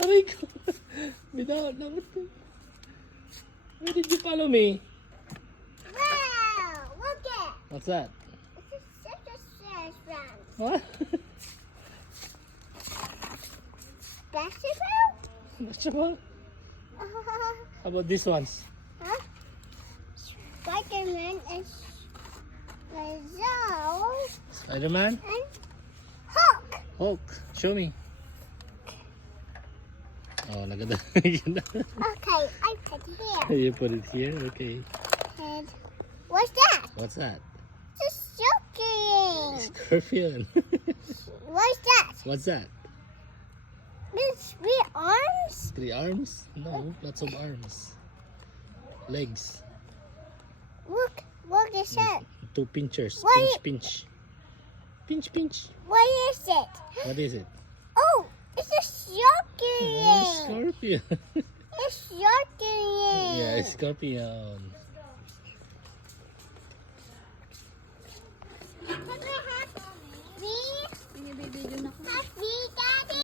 Aray ko. Binaw na ito. Why did you follow me? Wow! Look it! What's that? This is such a strange round. What? Basketball? Vegetable? How about these ones? Huh? Spider-Man and Lizzo Spider-Man? and Hulk. Hulk. Show me. Oh, naganda. Okay, I put it here. You put it here? Okay. And what's that? What's that? It's a shocking. Scorpion. What's that? What's that? There's 3 arms? 3 arms? No, lots of arms. Legs. Look is it? 2 pinchers. What Pinch, pinch. Pinch, pinch. What is it? What is it? Oh, it's a Oh, scorpion. scorpion. It's scorpion. Yeah, it's scorpion.